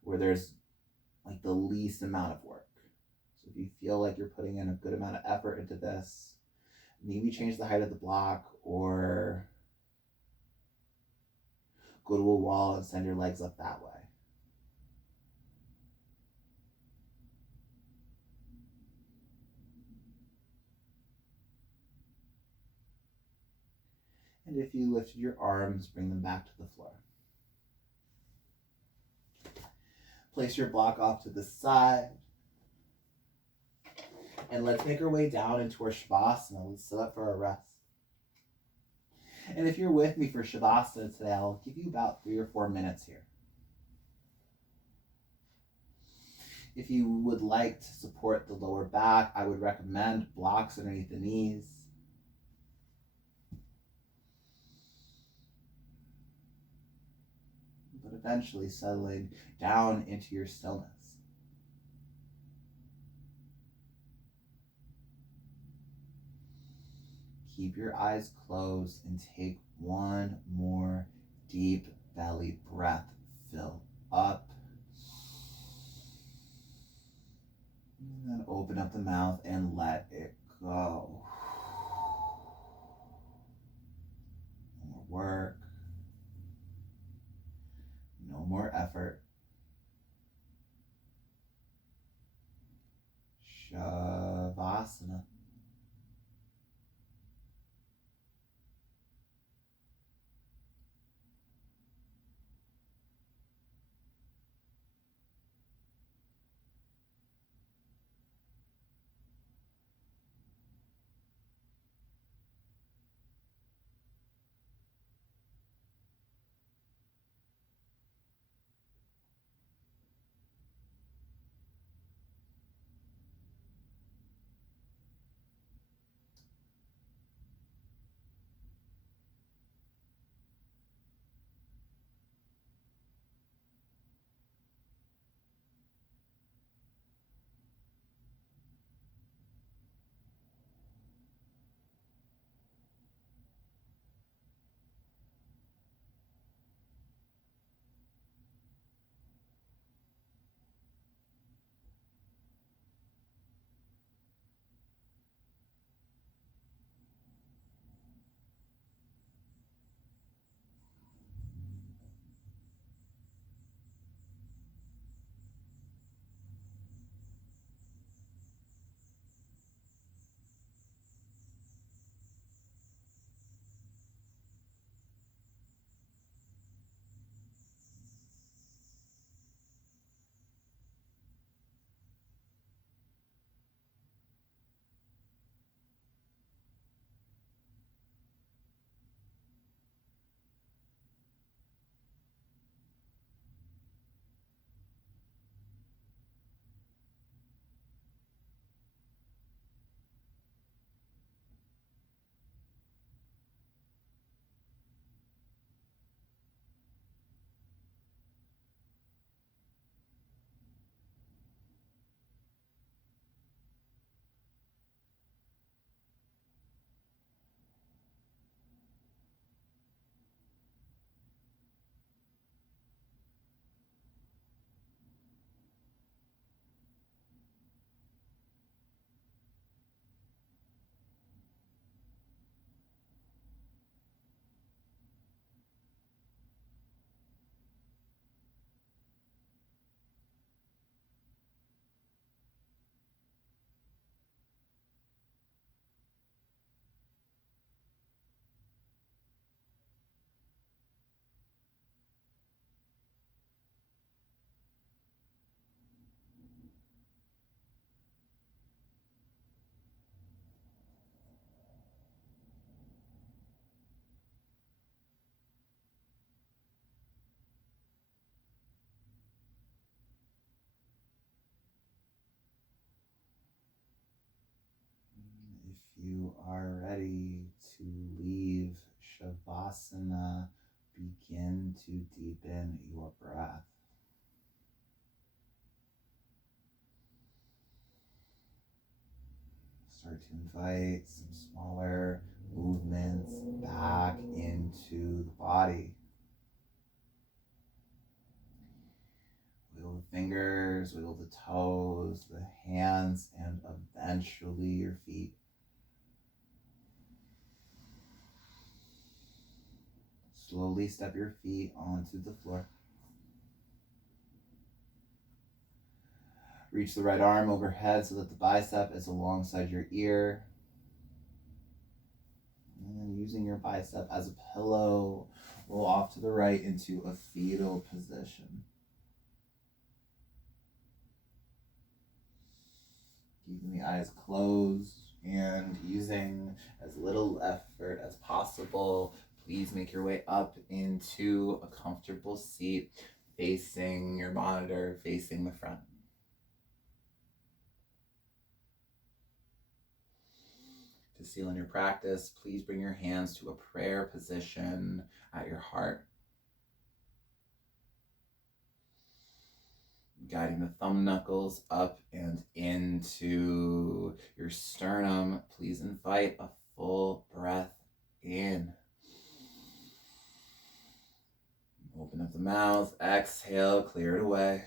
where there's like the least amount of work. So if you feel like you're putting in a good amount of effort into this, maybe change the height of the block or go to a wall and send your legs up that way. And if you lifted your arms, bring them back to the floor. Place your block off to the side. And let's make our way down into our Shavasana. Let's sit up for our rest. And if you're with me for Shavasana today, I'll give you about 3 or 4 minutes here. If you would like to support the lower back, I would recommend blocks underneath the knees. But eventually settling down into your stillness. Keep your eyes closed and take one more deep belly breath. Fill up. And then open up the mouth and let it go. No more work. No more effort. Shavasana. If you are ready to leave Shavasana, begin to deepen your breath. Start to invite some smaller movements back into the body. We'll fingers, wiggle the toes, the hands, and eventually your feet. Slowly step your feet onto the floor. Reach the right arm overhead so that the bicep is alongside your ear. And then using your bicep as a pillow, roll off to the right into a fetal position. Keeping the eyes closed and using as little effort as possible. Please make your way up into a comfortable seat, facing your monitor, facing the front. To seal in your practice, please bring your hands to a prayer position at your heart. Guiding the thumb knuckles up and into your sternum. Please invite a full breath in. Open up the mouth, exhale, clear it away.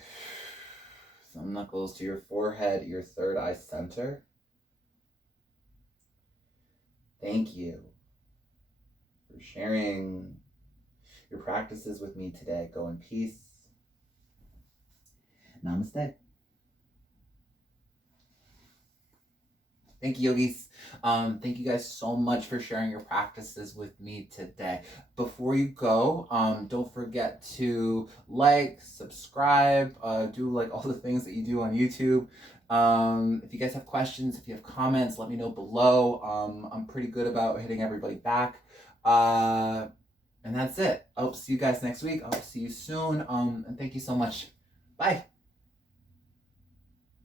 Thumb knuckles to your forehead, your third eye center. Thank you for sharing your practices with me today. Go in peace. Namaste. Thank you, yogis. Thank you guys so much for sharing your practices with me today. Before you go, don't forget to like, subscribe, do like all the things that you do on YouTube. If you guys have questions, if you have comments, let me know below. I'm pretty good about hitting everybody back. And that's it. I'll see you guys next week. I'll see you soon. And thank you so much. Bye.